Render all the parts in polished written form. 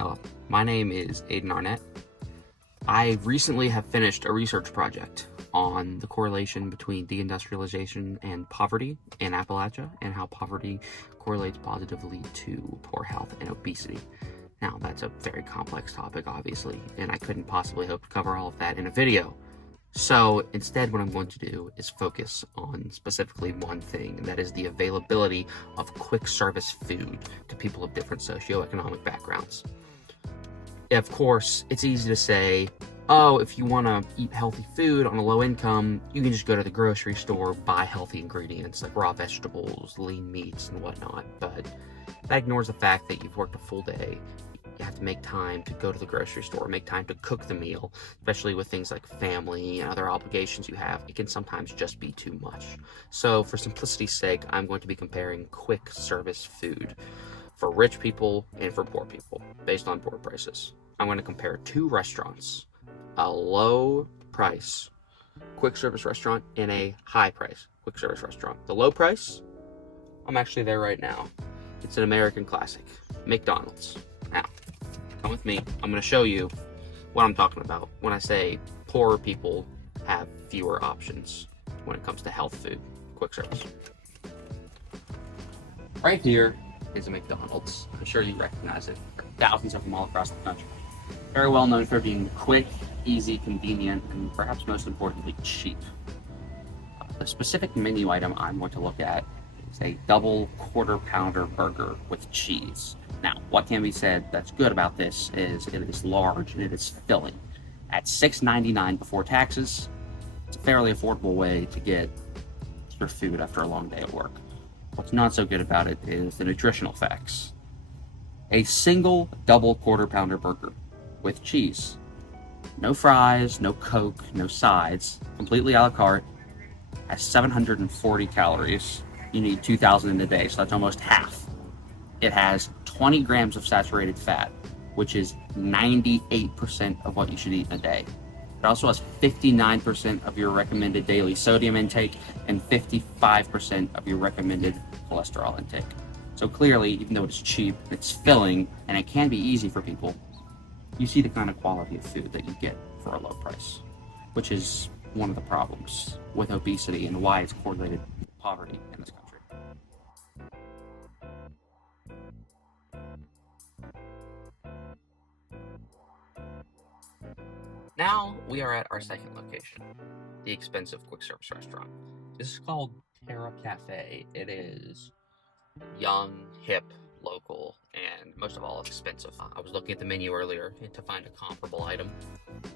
Hello, my name is Aiden Arnett. I recently have finished a research project on the correlation between deindustrialization and poverty in Appalachia and how poverty correlates positively to poor health and obesity. Now, that's a very complex topic, obviously, and I couldn't possibly hope to cover all of that in a video. So instead, what I'm going to do is focus on specifically one thing, and that is the availability of quick service food to people of different socioeconomic backgrounds. Of course, it's easy to say, oh, if you want to eat healthy food on a low income, you can just go to the grocery store, buy healthy ingredients like raw vegetables, lean meats, and whatnot. But that ignores the fact that you've worked a full day. You have to make time to go to the grocery store, make time to cook the meal, especially with things like family and other obligations you have. It can sometimes just be too much. So for simplicity's sake, I'm going to be comparing quick service food for rich people and for poor people based on board prices. I'm going to compare two restaurants, a low price quick service restaurant and a high price quick service restaurant. The low price, I'm actually there right now. It's an American classic, McDonald's. Now, come with me. I'm going to show you what I'm talking about when I say poorer people have fewer options when it comes to health food, quick service. Right here is a McDonald's. I'm sure you recognize it. Thousands of them all across the country. Very well known for being quick, easy, convenient, and perhaps most importantly, cheap. The specific menu item I'm going to look at is a double quarter pounder burger with cheese. Now, what can be said that's good about this is it is large and it is filling. At $6.99 before taxes, it's a fairly affordable way to get your food after a long day at work. What's not so good about it is the nutritional facts. A single double quarter pounder burger with cheese. No fries, no Coke, no sides, completely a la carte, has 740 calories. You need 2,000 in a day, so that's almost half. It has 20 grams of saturated fat, which is 98% of what you should eat in a day. It also has 59% of your recommended daily sodium intake and 55% of your recommended cholesterol intake. So clearly, even though it's cheap, it's filling, and it can be easy for people, you see the kind of quality of food that you get for a low price, which is one of the problems with obesity and why it's correlated with poverty in this country. Now we are at our second location, the expensive quick service restaurant. This is called Terra Cafe. It is young, hip, local, and most of all, expensive. I was looking at the menu earlier to find a comparable item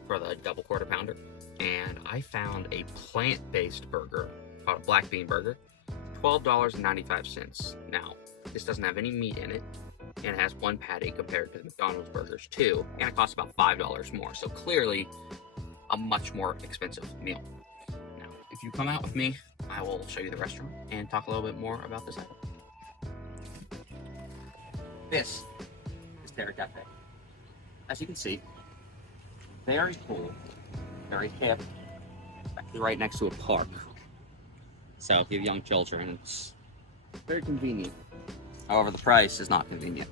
for the double quarter pounder, and I found a plant-based burger called a black bean burger, $12.95. Now, this doesn't have any meat in it, and it has one patty compared to the McDonald's burgers too, and it costs about $5 more, so clearly a much more expensive meal. Now, if you come out with me, I will show you the restaurant and talk a little bit more about this item. This is Terra Cafe. As you can see, very cool, very hip, actually right next to a park. So if you have young children, it's very convenient. However, the price is not convenient.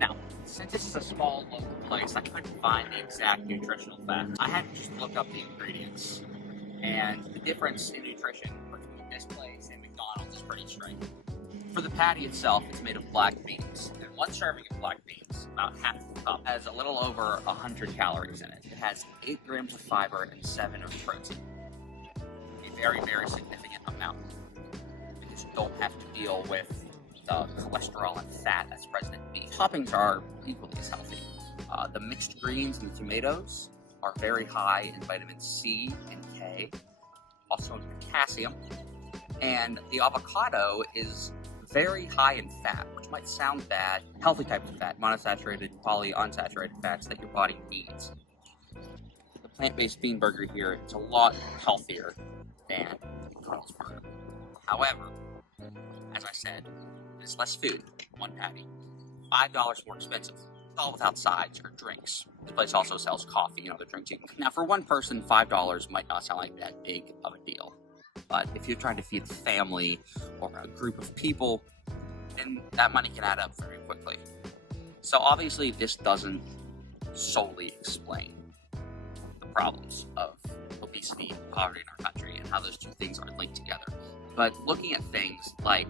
Now, since this is a small local place, I couldn't find the exact nutritional facts. I had to just look up the ingredients, and the difference in nutrition between this place and McDonald's is pretty striking. For the patty itself, it's made of black beans, and one serving of black beans, about half the cup, has a little over 100 calories in it. It has 8 grams of fiber and 7 of protein. A very, very significant amount, because you don't have to deal with the cholesterol and fat that's present in beef. Toppings are equally as healthy. The mixed greens and the tomatoes are very high in vitamin C and K, also in potassium, and the avocado is very high in fat, which might sound bad. Healthy types of fat, monounsaturated, polyunsaturated fats that your body needs. The plant-based bean burger here is a lot healthier than McDonald's burger. However, as I said, it's less food, one patty, $5 more expensive, all without sides or drinks. This place also sells coffee and other drinks. Now, for one person, $5 might not sound like that big of a deal. But if you're trying to feed a family or a group of people, then that money can add up very quickly. So obviously this doesn't solely explain the problems of obesity and poverty in our country and how those two things are linked together. But looking at things like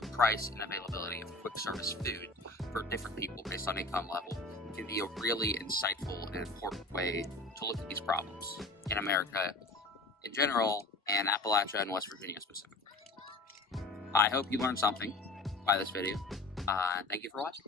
the price and availability of quick service food for different people based on income level can be a really insightful and important way to look at these problems in America in general and Appalachia and West Virginia specifically. I hope you learned something by this video. Thank you for watching.